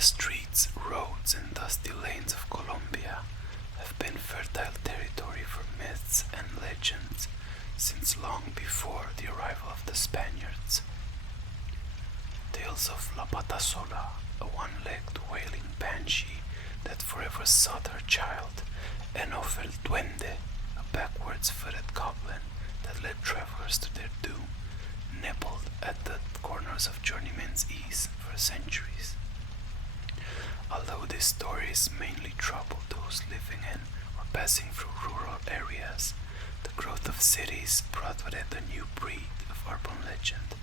The streets, roads, and dusty lanes of Colombia have been fertile territory for myths and legends since long before the arrival of the Spaniards. Tales of La Patasola, a one-legged wailing banshee that forever sought her child, and of El Duende, a backwards-footed goblin that led travelers to their doom, nibbled at the corners of journeymen's ease for centuries. Although these stories mainly troubled those living in or passing through rural areas, the growth of cities brought with it a new breed of urban legend,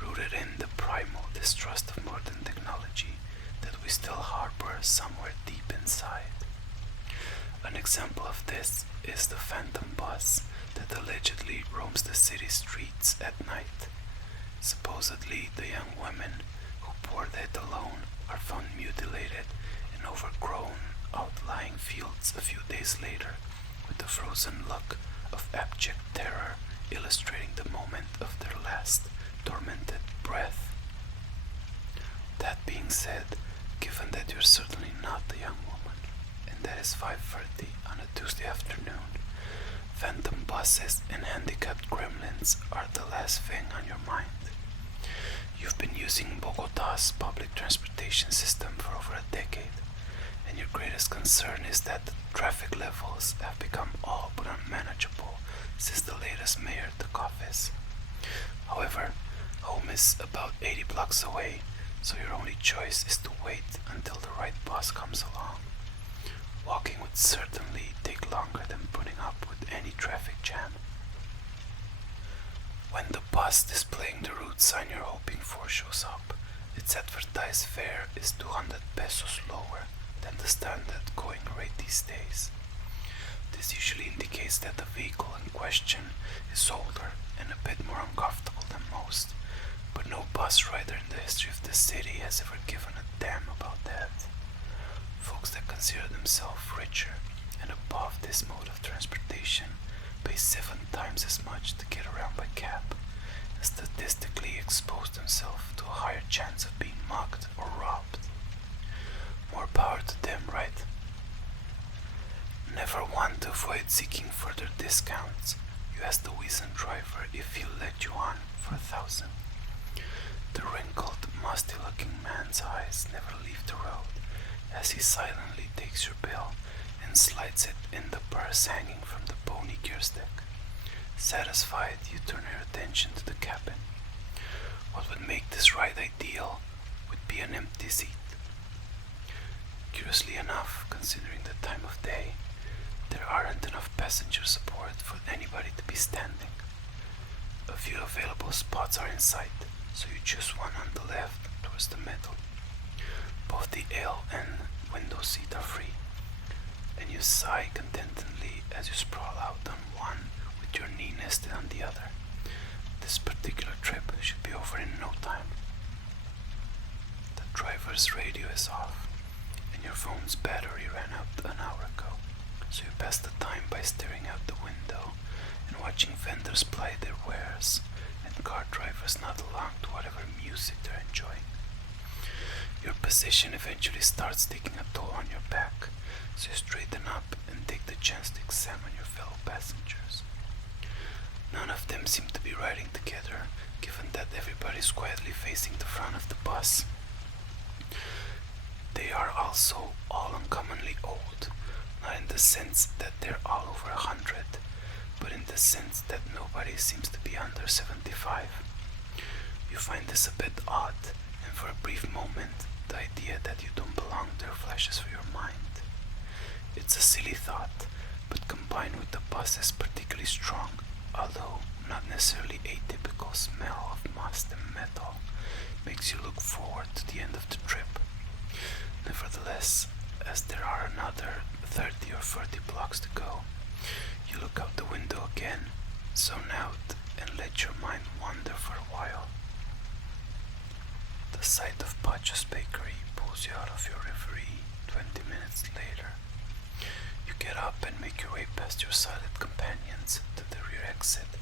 rooted in the primal distrust of modern technology that we still harbor somewhere deep inside. An example of this is the phantom bus that allegedly roams the city streets at night. Supposedly, the young women who board it alone are found mutilated in overgrown, outlying fields a few days later, with the frozen look of abject terror illustrating the moment of their last tormented breath. That being said, given that you're certainly not a young woman, and that is 5:30 on a Tuesday afternoon, phantom buses and handicapped gremlins are the last thing on your mind. You've been using Bogota's public transportation system for over a decade, and your greatest concern is that the traffic levels have become all but unmanageable since the latest mayor took office. However, home is about 80 blocks away, so your only choice is to wait until the right bus comes along. Walking would certainly take longer than putting up with any traffic jam. When the bus displaying the route sign you're hoping for shows up, its advertised fare is 200 pesos lower than the standard going rate these days. This usually indicates that the vehicle in question is older and a bit more uncomfortable than most, but no bus rider in the history of the city has ever given a damn about that. Folks that consider themselves richer and above this mode of transportation pay 7 times as much to get around by cab, and statistically expose themselves to a higher chance of being mugged or robbed. More power to them, right? Never one to avoid seeking further discounts, you ask the wizened driver if he'll let you on for 1,000. The wrinkled, musty-looking man's eyes never leave the road as he silently takes your bill and slides it in the purse hanging from the bony gear stick. Satisfied, you turn your attention to the cabin. What would make this ride ideal would be an empty seat. Curiously enough, considering the time of day, there aren't enough passengers aboard for anybody to be standing. A few available spots are in sight, so you choose one on the left towards the middle. Both the ale and window seat are free, and you sigh contentedly as you sprawl out on one with your knee nested on the other. This particular trip should be over in no time. The driver's radio is off, and your phone's battery ran out an hour ago, so you pass the time by staring out the window and watching vendors ply their wares and car drivers nod along to whatever music they're enjoying. Your position eventually starts taking a toll on your back, so you straighten up and take the chance to examine your fellow passengers. None of them seem to be riding together, given that everybody's quietly facing the front of the bus. They are also all uncommonly old, not in the sense that they're all over 100, but in the sense that nobody seems to be under 75. You find this a bit odd, and for a brief moment, the idea that you don't belong there flashes through your mind. It's a silly thought, but combined with the bus's particularly strong, although not necessarily atypical smell of must and metal, makes you look forward to the end of the trip. Nevertheless, as there are another 30 or 40 blocks to go, you look out the window again, zone out, and let your mind wander for a while. The sight of Pacho's Bakery pulls you out of your reverie 20 minutes later. You get up and make your way past your silent companions to the rear exit,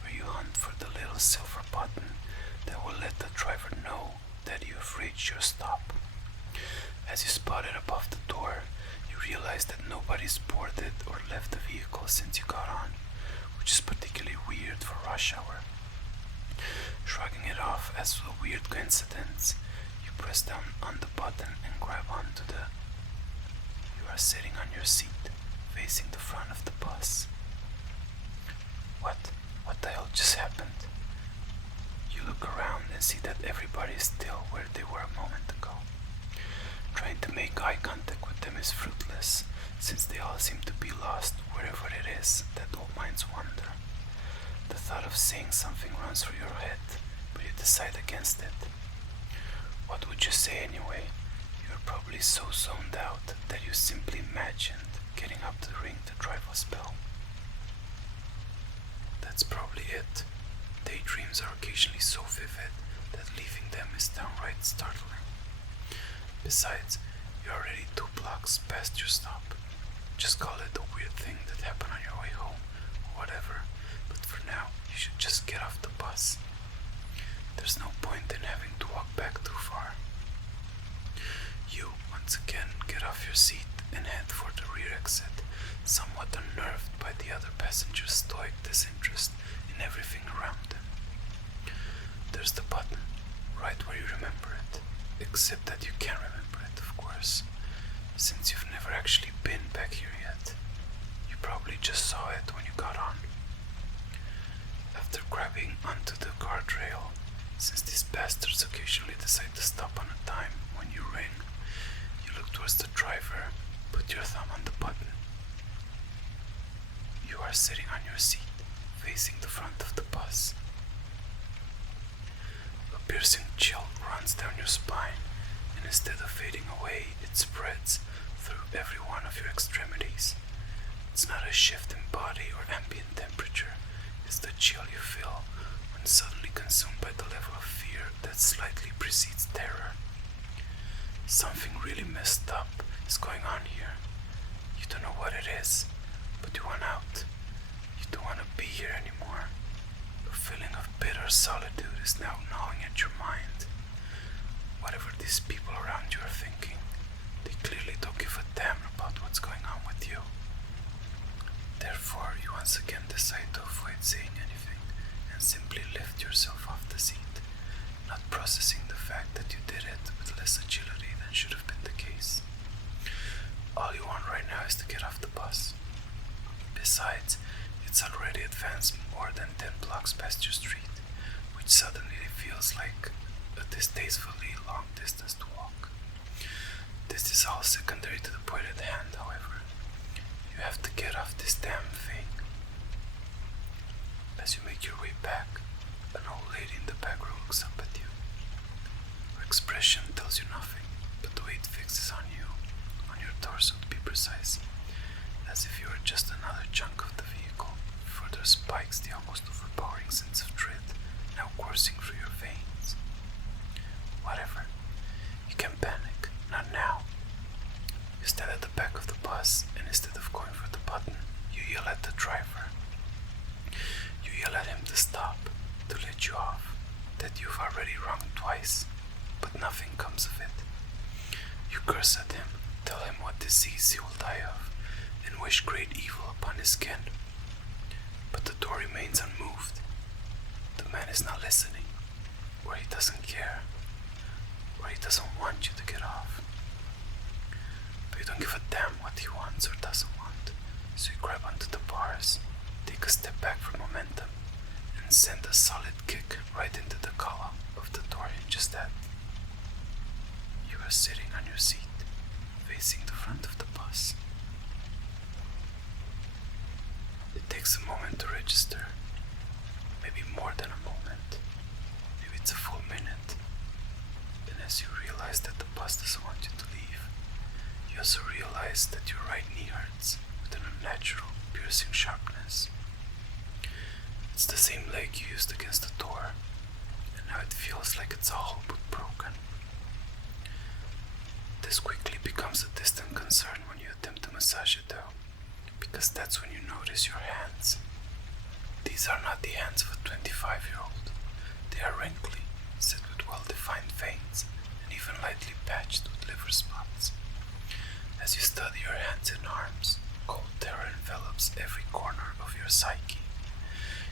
where you hunt for the little silver button that will let the driver know that you've reached your stop. since you got on, which is particularly weird for rush hour. Shrugging it off as a weird coincidence, you press down on the button and grab onto the... You are sitting on your seat, facing the front of the bus. What the hell just happened? You look around and see that everybody is still where they were a moment ago. Trying to make eye contact with them is fruitless, since they all seem to be lost wherever it is that all minds wander. The thought of saying something runs through your head, but you decide against it. What would you say anyway? You're probably so zoned out that you simply imagined getting up to the ring to drive a spell. That's probably it. Daydreams are occasionally so vivid that leaving them is downright startling. Besides, you're already 2 blocks past your stop. Just call it a weird thing that happened on your way home, or whatever, but for now, you should just get off the bus. There's no point in having to walk back too far. You, once again, get off your seat and head for the rear exit, somewhat unnerved by the other passengers' stoic disinterest in everything around them. There's the button, right where you remember it, except that you can't remember it, of course, since you've never actually been back here yet. You probably just saw it when you got on. After grabbing onto the guardrail, since these bastards occasionally decide to stop on a dime when you ring, you look towards the driver, put your thumb on the button. You are sitting on your seat, facing the front of the bus. A piercing chill runs down your spine, and instead of fading away, it spreads through every one of your extremities. It's not a shift in body or ambient temperature, it's the chill you feel when suddenly consumed by the level of fear that slightly precedes terror. Something really messed up is going on here. You don't know what it is, but you want out. You don't want to be here anymore. A feeling of bitter solitude is now gnawing at your mind. Whatever these people around you are thinking, they clearly don't give a damn about what's going on with you. Therefore, you once again decide to avoid saying anything and simply lift yourself off the seat, not processing the fact that you did it with less agility than should have been the case. All you want right now is to get off the bus. Besides, it's already advanced more than 10 blocks past your street, which suddenly feels like a distastefully long distance to walk. This is all secondary to the point at hand, however. You have to get off this damn thing. As you make your way back, an old lady in the back row looks up at you. Her expression tells you nothing, but the way it fixes on you, on your torso to be precise, as if you were just another chunk of the vehicle, further spikes the almost overpowering sense of dread now coursing through your veins. Whatever. You can panic, not now. You stand at the back of the bus, and instead of going for the button, you yell at the driver. You yell at him to stop, to let you off, that you've already rung twice, but nothing comes of it. You curse at him, tell him what disease he will die of, and wish great evil upon his kin. But the door remains unmoved. The man is not listening, or he doesn't care, or he doesn't want you to get off. But you don't give a damn what he wants or doesn't want, so you grab onto the bars, take a step back for momentum, and send a solid kick right into the column of the door hinge instead. You are sitting on your seat, facing the front of the bus. It takes a moment to register, maybe more than a moment, maybe it's a full minute. And as you realize that the bus doesn't want you to leave, you also realize that your right knee hurts with an unnatural, piercing sharpness. It's the same leg you used against the door, and now it feels like it's all but broken. This quickly becomes a distant concern when you attempt to massage it though, because that's when you notice your hands. These are not the hands of a 25-year-old. They are wrinkly, set with well-defined veins, and even lightly patched with liver spots. As you study your hands and arms, Cold terror envelops every corner of your psyche.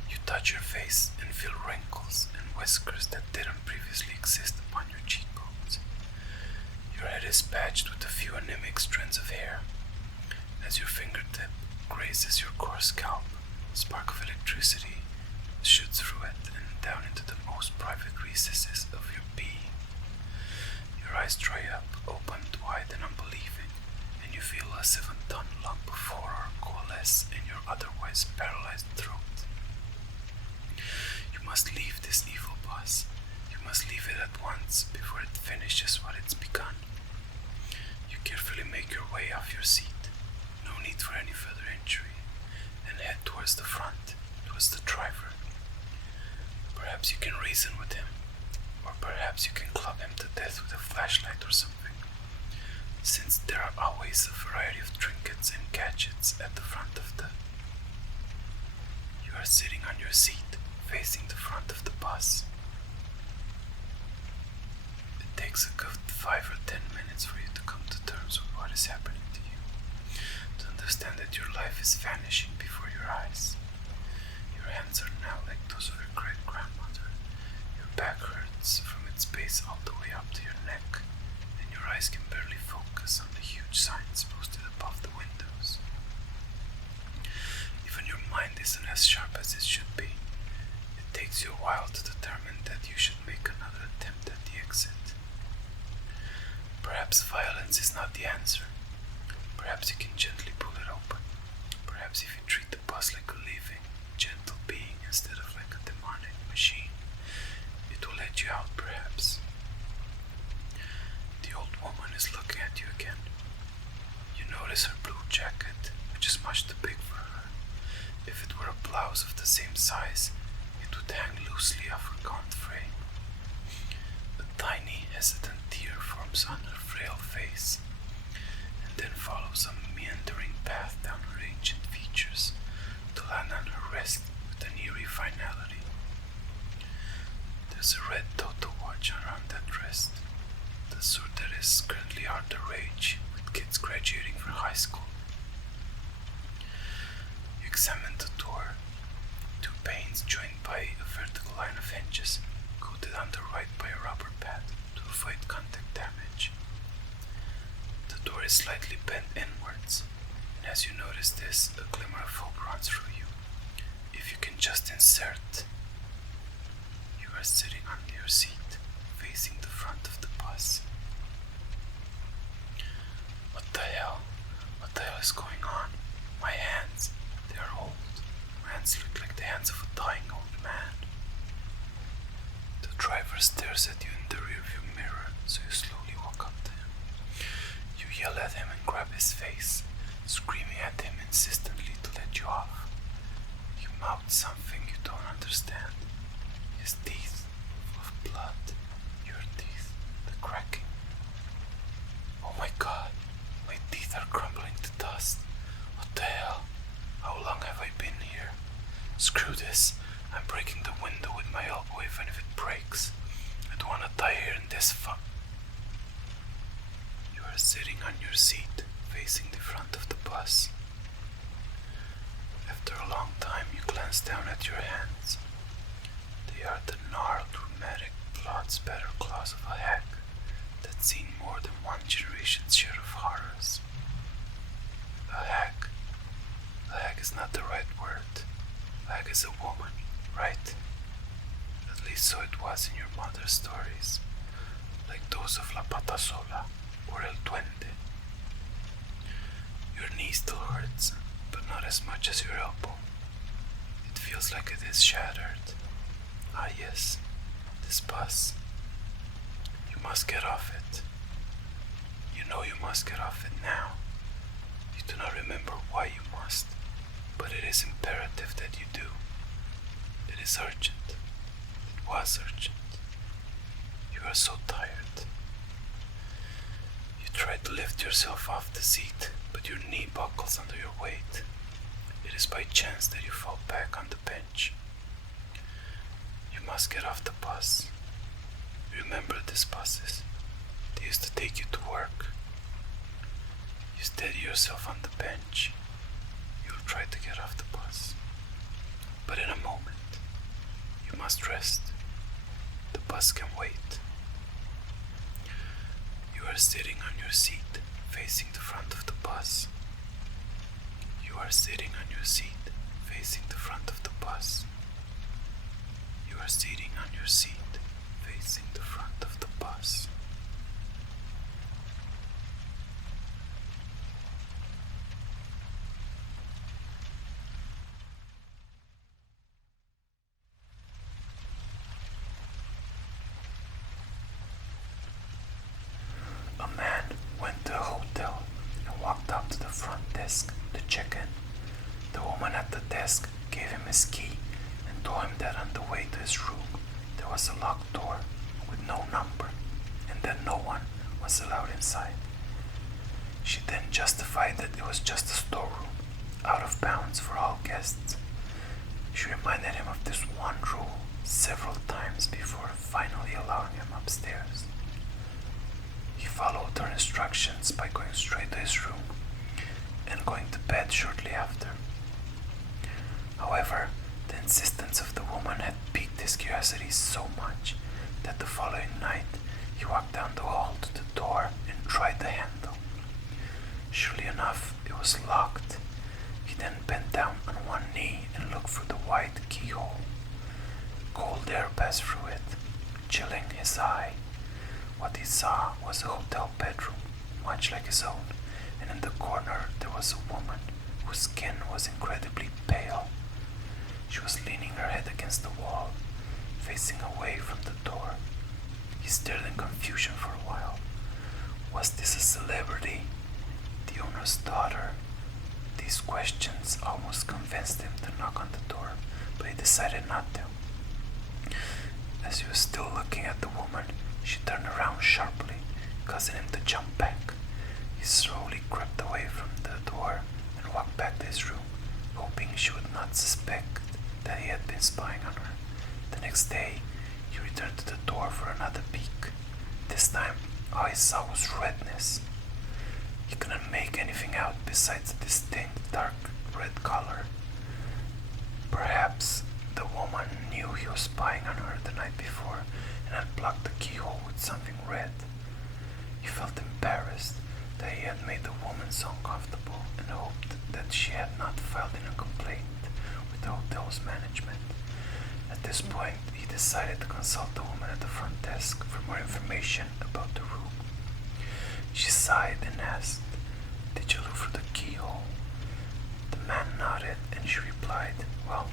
You touch your face and feel wrinkles and whiskers that didn't previously exist upon your cheekbones. Your head is patched with a few anemic strands of hair. As your fingertip grazes your coarse scalp, a spark of electricity shoots through it and down into the most private recesses of your being. Your eyes dry up, opened wide and unbelieving, and you feel a 7-ton lump of horror coalesce in your otherwise paralyzed throat. You must leave this evil bus. You must leave it at once before it finishes what it's begun. You carefully make your way off your seat, no need for any further injury, and head towards the front, towards the driver. Perhaps you can reason with him, or perhaps you can club him to death with a flashlight or something, since there are always a variety of trinkets and gadgets at the front of the... You are sitting on your seat, facing the front of the bus. It takes a good 5 or 10 minutes for you to come to terms with what is happening to you, to understand that your life is vanishing before your eyes. Your hands are now like those of your great-grandmother. Your back hurts from its base all the way up to your neck, and your eyes can barely focus on the huge signs posted above the windows. Even your mind isn't as sharp as it should be. It takes you a while to determine that you should make another attempt at the exit. Perhaps violence is not the answer. Perhaps you can gently pull it open. Perhaps if you treat the bus like a living, gentle being instead of like a demonic machine, it will let you out, perhaps. The old woman is looking at you again. You notice her blue jacket, which is much too big for her. If it were a blouse of the same size, it would hang loosely off her gaunt frame. A tiny, hesitant tear forms on her frail face, and then follows a meandering path down her ancient features to land on her wrist with an eerie finality. There's a red Toto watch around that wrist, the sort that is currently all the rage with kids graduating from high school. You examine the door. 2 panes joined by a vertical line of hinges, coated on the right by a rubber pad to avoid contact damage. The door is slightly bent inwards, and as you notice this, a glimmer of hope runs through you. If you can just insert... You are sitting on your seat, facing the front of the bus. What the hell? What the hell is going on? My hands, they are old. My hands look like the hands of a dying old man. The driver stares at you in the rearview mirror, so you slowly walk up to him. You yell at him and grab his face, screaming at him insistently to let you off. You mouth something you don't understand. His teeth, full of blood. Your teeth, the cracking. Oh my god, my teeth are crumbling to dust. What the hell? How long have I been here? Screw this. I'm breaking the window with my elbow even if it breaks. I don't want to die here in this You are sitting on your seat, facing the front of the bus. After a long time, you glance down at your hands. They are the gnarled, rheumatic, blood-spattered claws of a hag that's seen more than one generation's share of horrors. A hag. A hag is not the right word. A hag is a woman, right? At least so it was in your mother's stories, like those of La Pata Sola or El Duende. Your knee still hurts, but not as much as your elbow. It feels like it is shattered. Ah yes, this bus. You must get off it. You know you must get off it now. You do not remember why you must, but it is imperative that you do. It is urgent. It was urgent. You are so tired. You try to lift yourself off the seat, but your knee buckles under your weight. It is by chance that you fall back on the bench. You must get off the bus. Remember these buses. They used to take you to work. You steady yourself on the bench. try to get off the bus. But in a moment, you must rest. The bus can wait. You are sitting on your seat, facing the front of the bus. You are sitting on your seat, facing the front of the bus. You are sitting on your seat, facing the front of the bus. A man went to a hotel and walked up to the front desk to check in. The woman at the desk gave him his key and told him that on the way to his room there was a locked door with no number and that no one was allowed inside. She then justified that it was just a storeroom, out of bounds for all guests. She reminded him of this one rule several times before finally allowing him upstairs. He followed her instructions by going straight to his room and going to bed shortly after. However, the insistence of the woman had piqued his curiosity so much that the following night he walked down the hall to the door and tried the handle. Surely enough, it was locked. He then bent down on one knee and looked through the wide keyhole. Cold air passed through it, chilling his eye. What he saw was a hotel bedroom, much like his own, and in the corner there was a woman whose skin was incredibly pale. She was leaning her head against the wall, facing away from the door. He stared in confusion for a while. Was this a celebrity? The owner's daughter? These questions almost convinced him to knock on the door, but he decided not to. As he was still looking at the woman, she turned around sharply, causing him to jump back. He slowly crept away from the door and walked back to his room, hoping she would not suspect that he had been spying on her. The next day, he returned to the door for another peek. This time, all he saw was redness. He couldn't make anything out besides a distinct dark red color. Perhaps the woman knew he was spying on her the night before and had blocked the keyhole with something red. He felt embarrassed that he had made the woman so uncomfortable and hoped that she had not filed in a complaint with the hotel's management. At this point, he decided to consult the woman at the front desk for more information about the room. She sighed and asked, "Did you look through the keyhole?" The man nodded and she replied, "Well,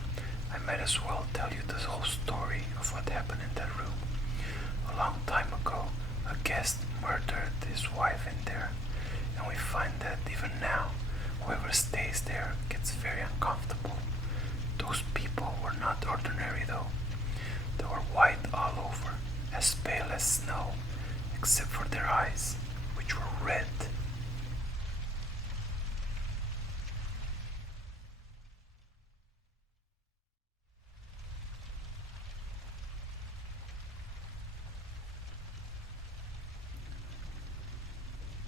I might as well tell you the whole story of what happened in that room. A long time ago, a guest murdered his wife in there, and we find that even now, whoever stays there gets very uncomfortable. Those people were not ordinary though. They were white all over, as pale as snow, except for their eyes, which were red."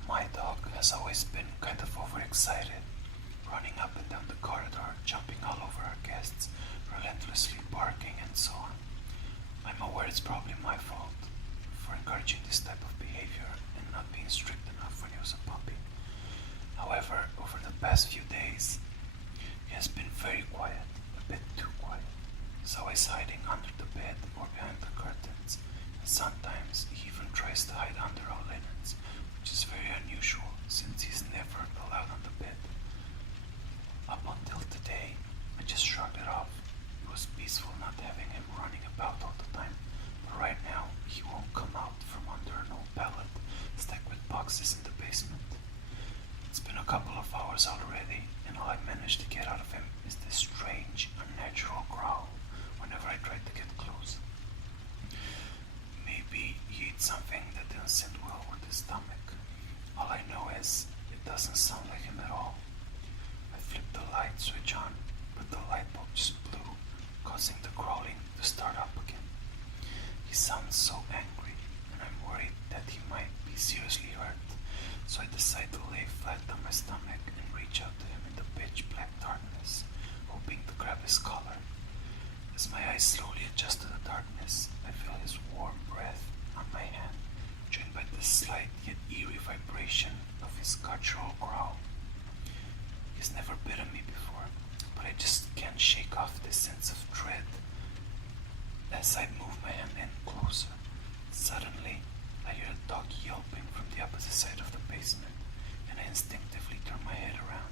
My dog has always been kind of overexcited, running up and down the corridor, jumping all over our guests, relentlessly barking and so on. I'm aware it's probably my fault for encouraging this type of behavior and not being strict enough when he was a puppy. However, over the past few days, he has been very quiet, a bit too quiet. He's always hiding under the bed or behind the curtains, and sometimes he even tries to hide under our linens, which is very unusual since he's never allowed on the bed. Up until today, I just shrugged it off. It was peaceful not having him running about all the time, but right now he won't come out from under an old pallet stacked with boxes in the basement. It's been a couple of hours already, and all I managed to get out of him is this strange, unnatural growl whenever I tried to get close. Maybe he ate something that didn't sit well with his stomach. All I know is it doesn't sound like him at all. I flipped the light switch on slowly adjust to the darkness, I feel his warm breath on my hand, joined by the slight yet eerie vibration of his guttural growl. He's never bitten me before, but I just can't shake off this sense of dread. As I move my hand in closer, suddenly I hear a dog yelping from the opposite side of the basement, and I instinctively turn my head around,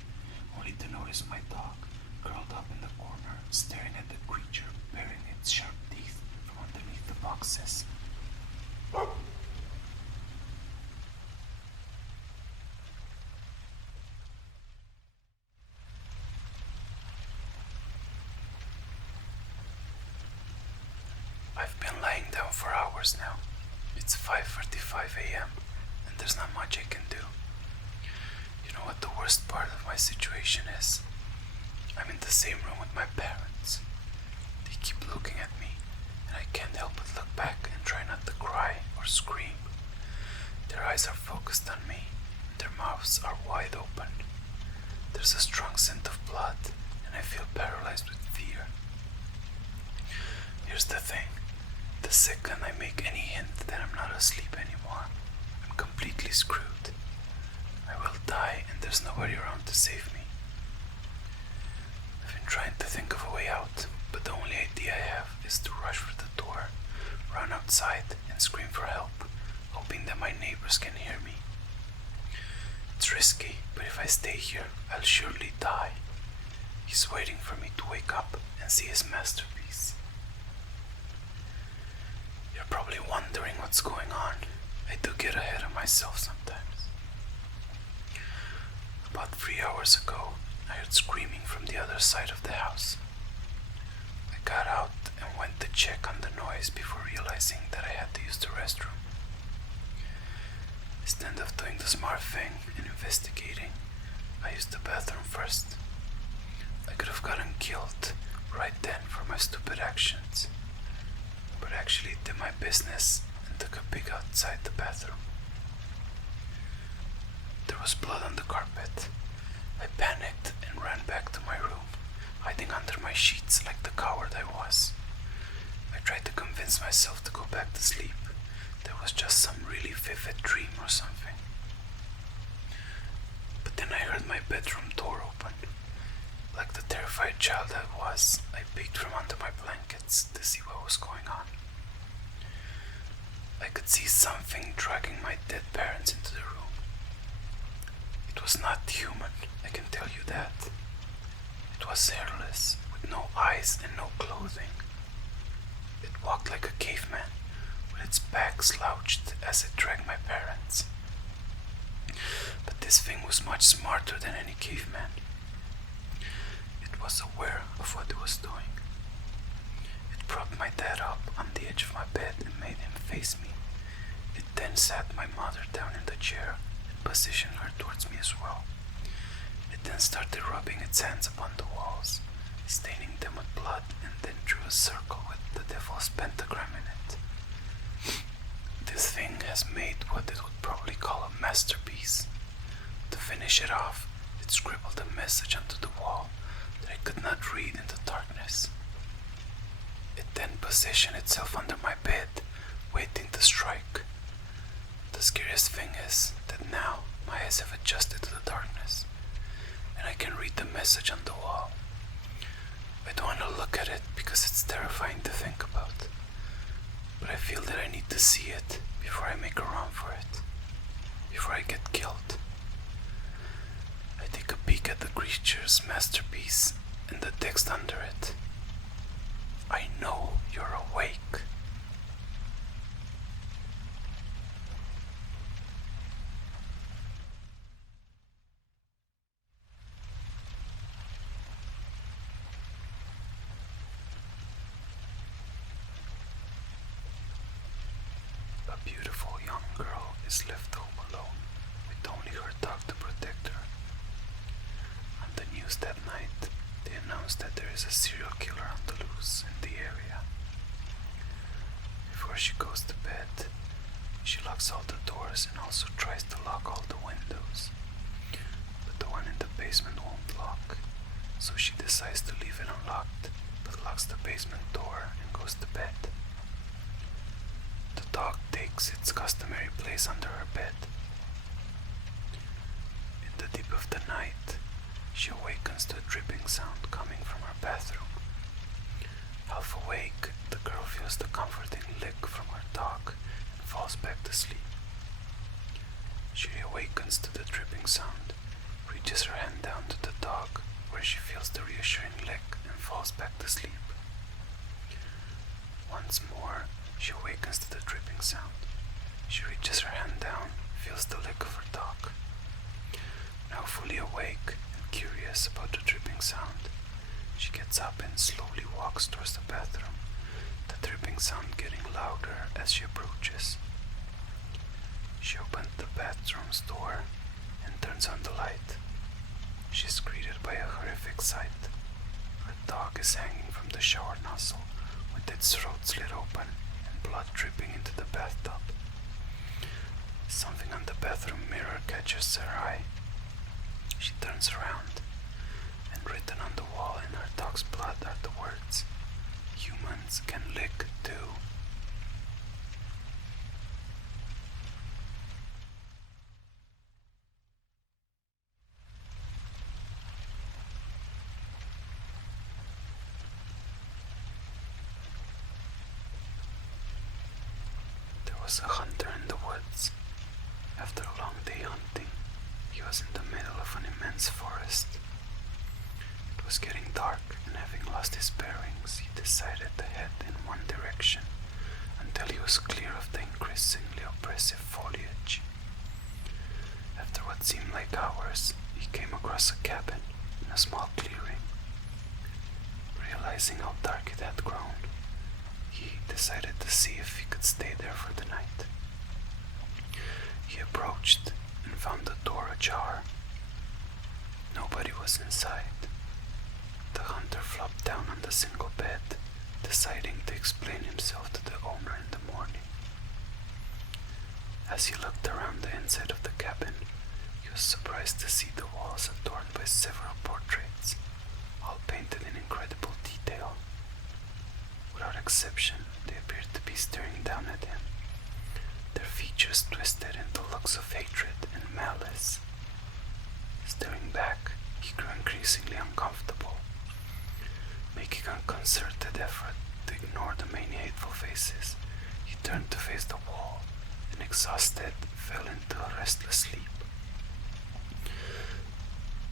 only to notice my dog, curled up in the corner, staring at the creature baring its sharp teeth from underneath the boxes. I've been lying down for hours now. It's 5:45 a.m. and there's not much I can do. You know what the worst part of my situation is? I'm in the same room with my parents. They keep looking at me, and I can't help but look back and try not to cry or scream. Their eyes are focused on me, and their mouths are wide open. There's a strong scent of blood, and I feel paralyzed with fear. Here's the thing. The second I make any hint that I'm not asleep anymore, I'm completely screwed. I will die, and there's nobody around to save me. I've been trying to think of a way out, but the only idea I have is to rush for the door, run outside, and scream for help, hoping that my neighbors can hear me. It's risky, but if I stay here, I'll surely die. He's waiting for me to wake up and see his masterpiece. You're probably wondering what's going on. I do get ahead of myself sometimes. About 3 hours ago, I heard screaming from the other side of the house. I got out and went to check on the noise before realizing that I had to use the restroom. Instead of doing the smart thing and investigating, I used the bathroom first. I could have gotten killed right then for my stupid actions, but actually did my business and took a peek outside the bathroom. There was blood on the carpet. I panicked and ran back to my room, hiding under my sheets like the coward I was. I tried to convince myself to go back to sleep. There was just some really vivid dream or something. But then I heard my bedroom door open. Like the terrified child I was, I peeked from under my blankets to see what was going on. I could see something dragging my dead parents into the room. It was not human, I can tell you that. It was hairless, with no eyes and no clothing. It walked like a caveman, with its back slouched as it dragged my parents. But this thing was much smarter than any caveman. It was aware of what it was doing. It propped my dad up on the edge of my bed and made him face me. It then sat my mother down in the chair and positioned her towards me as well. It then started rubbing its hands upon the walls, staining them with blood, and then drew a circle with the devil's pentagram in it. This thing has made what it would probably call a masterpiece. To finish it off, it scribbled a message onto the wall that I could not read in the darkness. It then positioned itself under my bed, waiting to strike. The scariest thing is that now my eyes have adjusted to the darkness, and I can read the message on the wall. I don't want to look at it because it's terrifying to think about, but I feel that I need to see it before I make a run for it, before I get killed. I take a peek at the creature's masterpiece and the text under it. I know you're awake. A beautiful young girl is left home alone with only her dog to protect her. On the news that night, they announced that there is a serial killer on the loose in the area. Before she goes to bed, she locks all the doors and also tries to lock all the windows. But the one in the basement won't lock, so she decides to leave it unlocked, but locks the basement door and goes to bed. The dog takes its customary place under her bed. In the deep of the night, she awakens to a dripping sound coming from her bathroom. Half awake, the girl feels the comforting lick from her dog and falls back to sleep. She awakens to the dripping sound, reaches her hand down to the dog, where she feels the reassuring lick and falls back to sleep. Once more, she awakens to the dripping sound. She reaches her hand down, feels the lick of her dog. Now fully awake and curious about the dripping sound, she gets up and slowly walks towards the bathroom, the dripping sound getting louder as she approaches. She opens the bathroom's door and turns on the light. She is greeted by a horrific sight. Her dog is hanging from the shower nozzle with its throat slit open and blood dripping into the bathtub. Something on the bathroom mirror catches her eye. She turns around, and written on the wall in her dog's blood are the words, "Humans can lick too." There was a hunter in the woods. After a long day hunting, he was in the middle of an immense forest. It was getting dark, and having lost his bearings, he decided to head in one direction until he was clear of the increasingly oppressive foliage. After what seemed like hours, he came across a cabin in a small clearing. Realizing how dark it had grown, he decided to see if he could stay there for the night. He approached and found the door ajar. Nobody was inside. The hunter flopped down on the single bed, deciding to explain himself to the owner in the morning. As he looked around the inside of the cabin, he was surprised to see the walls adorned by several portraits, all painted in incredible detail. Without exception, they appeared to be staring down at him, their features twisted into looks of hatred and malice. Staring back, he grew increasingly uncomfortable. Making a concerted effort to ignore the many hateful faces, he turned to face the wall and, exhausted, fell into a restless sleep.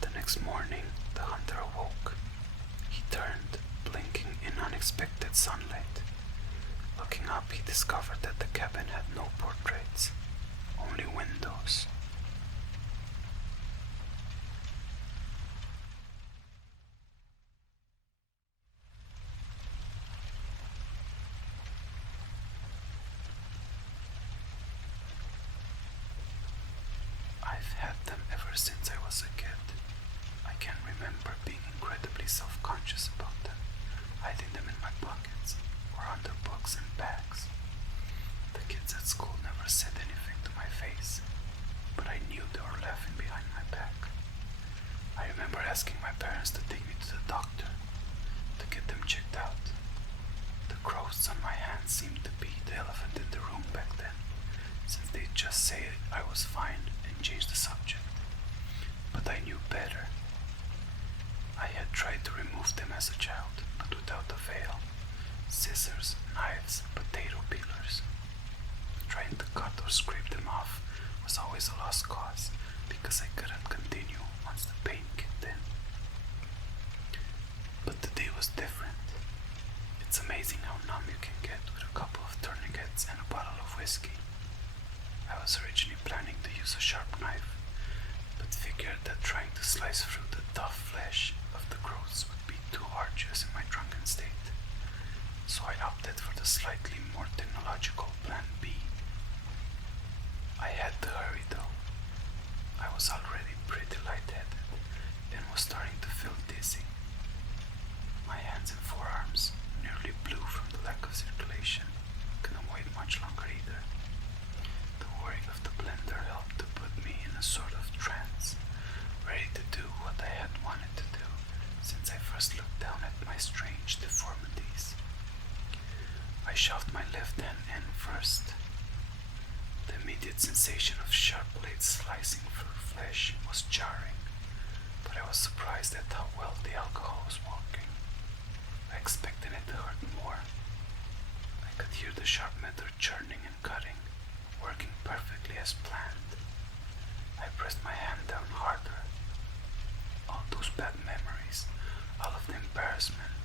The next morning, the hunter awoke. He turned, blinking in unexpected sunlight. Looking up, he discovered that the cabin had no portraits, only windows. I've had them ever since I was a kid. I can remember being incredibly self-conscious about them, hiding them in my pockets or under books and bags. The kids at school never said anything to my face, but I knew they were laughing behind my back. I remember asking my parents to take me to the doctor to get them checked out. The growths on my hands seemed to be the elephant in the room back then, since they'd just say I was fine and change the subject. But I knew better. I had tried to remove them as a child, but without avail. Scissors, knives, potato peelers. Trying to cut or scrape them off was always a lost cause, because I couldn't continue once the pain kicked in. But today was different. It's amazing how numb you can get with a couple of tourniquets and a bottle of whiskey. I was originally planning to use a sharp knife, but figured that trying to slice through the tough flesh of the growths would be too arduous in my drunken state. So I opted for the slightly more technological plan B. I had to hurry though. I was already pretty lightheaded and was starting to feel dizzy. My hands and forearms, nearly blue from the lack of circulation, couldn't wait much longer either. The whirring of the blender helped to put me in a sort of trance, ready to do what I had wanted to do since I first looked down at my strange deformity. shoved my left hand in first. The immediate sensation of sharp blades slicing through flesh was jarring, but I was surprised at how well the alcohol was working. I expected it to hurt more. I could hear the sharp metal churning and cutting, working perfectly as planned. I pressed my hand down harder. All those bad memories, all of the embarrassment,